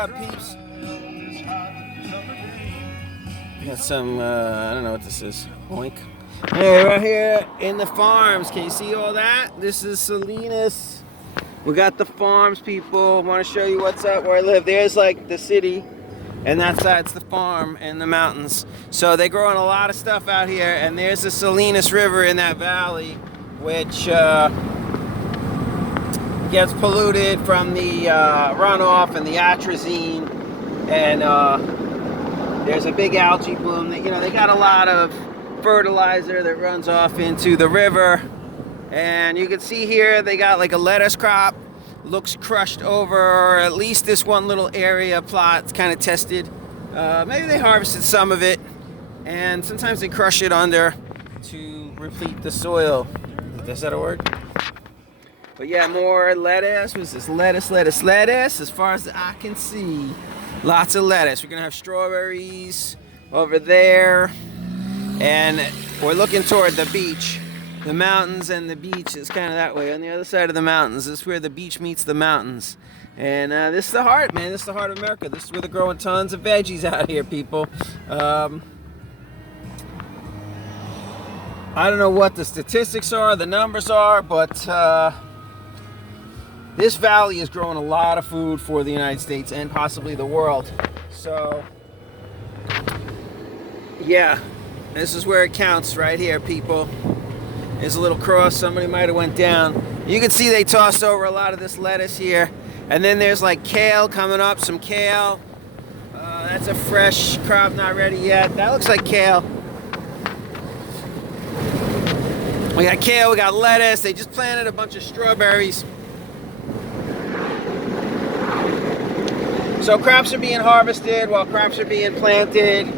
up, peeps? Got some, I don't know what this is. Oink. Hey, right here in the farms. Can you see all that? This is Salinas. We got the farms, people. I want to show you what's up where I live. There's like the city, and that's the farm in the mountains. So they're growing a lot of stuff out here, and there's the Salinas River in that valley, which gets polluted from the runoff and the atrazine, and there's a big algae bloom. That, they got a lot of fertilizer that runs off into the river, and you can see here they got like a lettuce crop. Looks crushed over, or at least this one little area plot's kind of tested. Maybe they harvested some of it, and sometimes they crush it under to replete the soil. Is that a word? But yeah, more lettuce. What's this? Lettuce. As far as the eye can see, lots of lettuce. We're gonna have strawberries over there, and we're looking toward the beach. The mountains and the beach is kind of that way. On the other side of the mountains, this is where the beach meets the mountains. And this is the heart, man. This is the heart of America. This is where they're growing tons of veggies out here, people. I don't know what the statistics are, the numbers are, but this valley is growing a lot of food for the United States and possibly the world. So, yeah, this is where it counts right here, people. There's a little cross. Somebody might have went down. You can see they tossed over a lot of this lettuce here. And then there's like kale coming up, some kale. That's a fresh crop, not ready yet. That looks like kale. We got kale, we got lettuce. They just planted a bunch of strawberries. So crops are being harvested while crops are being planted.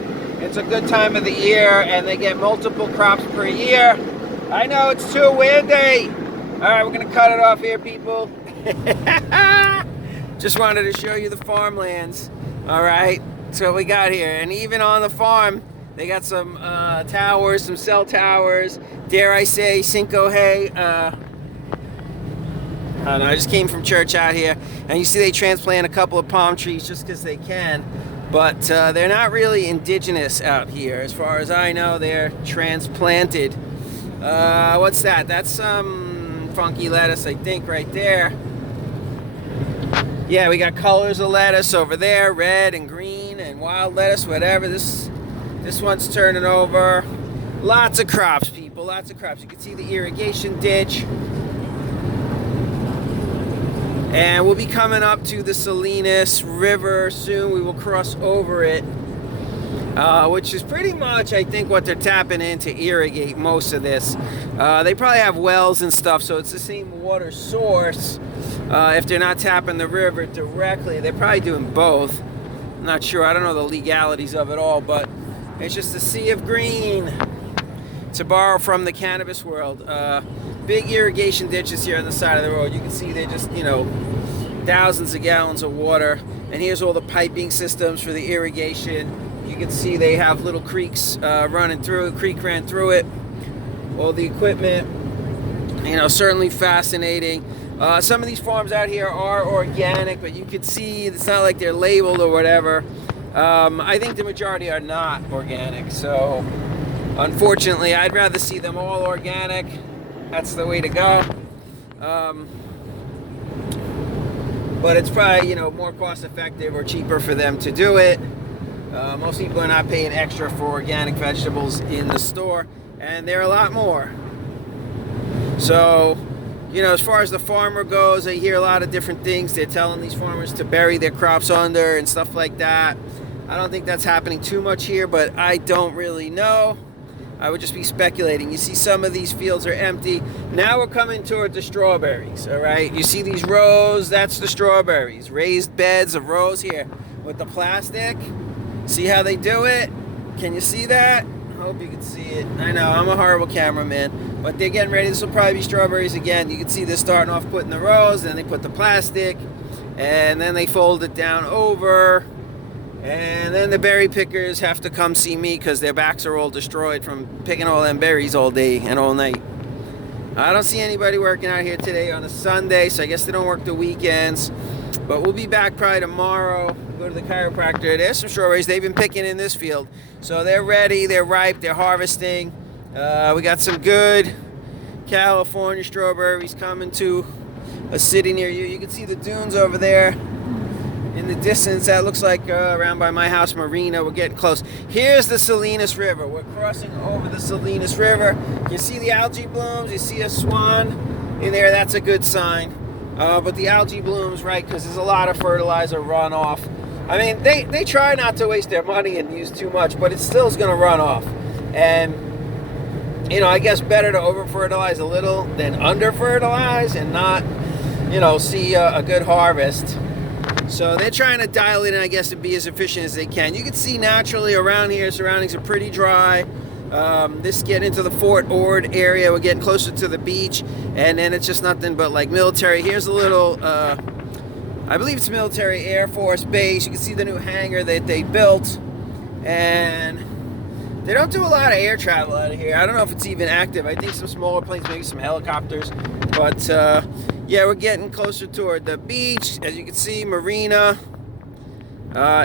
It's a good time of the year, and they get multiple crops per year. I know it's too windy. All right, we're gonna cut it off here, people. Just wanted to show you the farmlands. All right, that's what we got here. And even on the farm, they got some towers, some cell towers. Dare I say, Cinco Hay. I don't know, I just came from church out here, and you see they transplant a couple of palm trees just because they can. But they're not really indigenous out here. As far as I know, they're transplanted. What's that? That's some funky lettuce, I think, right there. Yeah, we got colors of lettuce over there, red and green and wild lettuce, whatever. This one's turning over. Lots of crops, people, lots of crops. You can see the irrigation ditch. And we'll be coming up to the Salinas River soon. We will cross over it. Which is pretty much, I think, what they're tapping in to irrigate most of this. They probably have wells and stuff, so it's the same water source. If they're not tapping the river directly, they're probably doing both. I'm not sure. I don't know the legalities of it all, but it's just a sea of green, to borrow from the cannabis world. Big irrigation ditches here on the side of the road. You can see they're just, thousands of gallons of water. And here's all the piping systems for the irrigation. You can see they have little creeks running through. A creek ran through it. All the equipment, certainly fascinating. Some of these farms out here are organic, but you can see it's not like they're labeled or whatever. I think the majority are not organic. So, unfortunately, I'd rather see them all organic. That's the way to go. But it's probably, more cost effective or cheaper for them to do it. Most people are not paying extra for organic vegetables in the store, and they're a lot more. So, as far as the farmer goes, I hear a lot of different things. They're telling these farmers to bury their crops under and stuff like that. I don't think that's happening too much here, but I don't really know. I would just be speculating. You see some of these fields are empty. Now we're coming toward the strawberries, all right? You see these rows? That's the strawberries. Raised beds of rows here with the plastic. See how they do it? Can you see that? I hope you can see it. I know, I'm a horrible cameraman, but they're getting ready. This will probably be strawberries again. You can see they're starting off putting the rows, then they put the plastic, and then they fold it down over, and then the berry pickers have to come see me because their backs are all destroyed from picking all them berries all day and all night. I don't see anybody working out here today on a Sunday, so I guess they don't work the weekends. But we'll be back probably tomorrow. Go to the chiropractor. There's some strawberries they've been picking in this field. So they're ready, they're ripe, they're harvesting. We got some good California strawberries coming to a city near you. You can see the dunes over there in the distance. That looks like around by my house, Marina. We're getting close. Here's the Salinas River. We're crossing over the Salinas River. You see the algae blooms. You see a swan in there. That's a good sign. But the algae blooms, right, because there's a lot of fertilizer runoff. I mean, they try not to waste their money and use too much, but it still is going to run off. And, you know, I guess better to over-fertilize a little than under-fertilize and not, you know, see a good harvest. So they're trying to dial it in, I guess, and be as efficient as they can. You can see naturally around here, surroundings are pretty dry. This get into the Fort Ord area. We're getting closer to the beach, and then it's just nothing but like military. Here's a little, I believe it's military Air Force base. You can see the new hangar that they built, and they don't do a lot of air travel out of here. I don't know if it's even active. I think some smaller planes, maybe some helicopters, but yeah, we're getting closer toward the beach. As you can see, Marina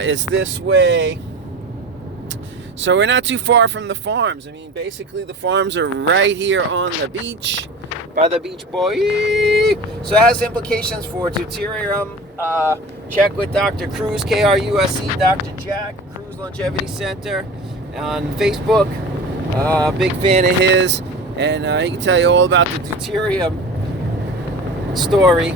is this way. So we're not too far from the farms. I mean, basically the farms are right here on the beach, by the beach boy. So it has implications for deuterium. Check with Dr. Cruz, K-R-U-S-E, Dr. Jack, Cruz Longevity Center on Facebook. Big fan of his, and he can tell you all about the deuterium story.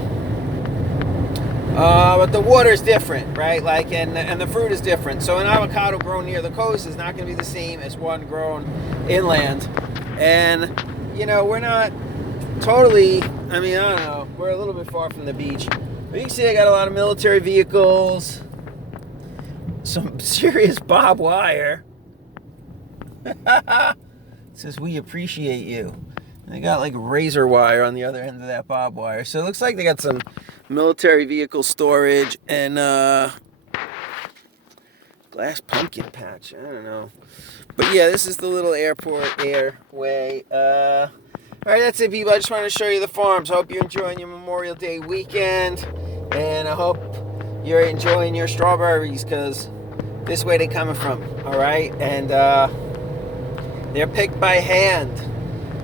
But the water is different, right? Like, and the fruit is different. So an avocado grown near the coast is not going to be the same as one grown inland. And, you know, we're not totally, I mean, I don't know, we're a little bit far from the beach. But you can see I got a lot of military vehicles, some serious barbed wire. It says, "We appreciate you." And they got like razor wire on the other end of that barbed wire. So it looks like they got some military vehicle storage and glass pumpkin patch. I don't know. But yeah, this is the little airport airway. All right, that's it, people. I just wanted to show you the farms. I hope you're enjoying your Memorial Day weekend. And I hope you're enjoying your strawberries, because this way they're coming from. All right? And they're picked by hand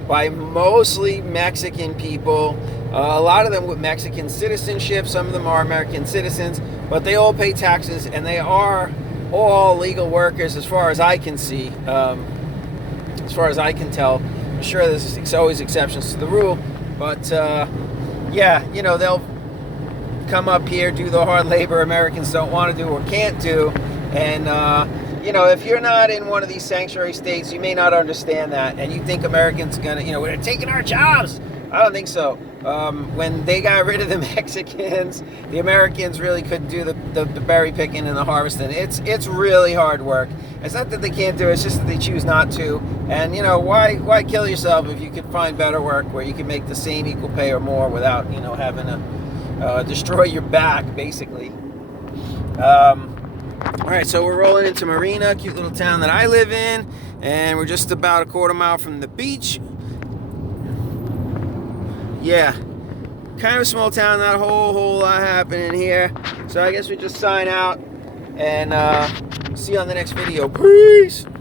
by mostly Mexican people. A lot of them with Mexican citizenship. Some of them are American citizens, but they all pay taxes, and they are all legal workers as far as I can see, as far as I can tell. I'm sure there's always exceptions to the rule, but yeah, you know, they'll come up here, do the hard labor Americans don't want to do or can't do, and you know, if you're not in one of these sanctuary states, you may not understand that, and you think Americans are gonna, you know, we're taking our jobs. I don't think so. When they got rid of the Mexicans, the Americans really couldn't do the berry picking and the harvesting. It's really hard work. It's not that they can't do it, it's just that they choose not to. And, you know, why kill yourself if you could find better work where you can make the same equal pay or more without, you know, having to destroy your back, basically. All right, so we're rolling into Marina, cute little town that I live in, and we're just about a quarter mile from the beach. Yeah, kind of a small town, not a whole lot happening here. So I guess we just sign out and see you on the next video. Peace!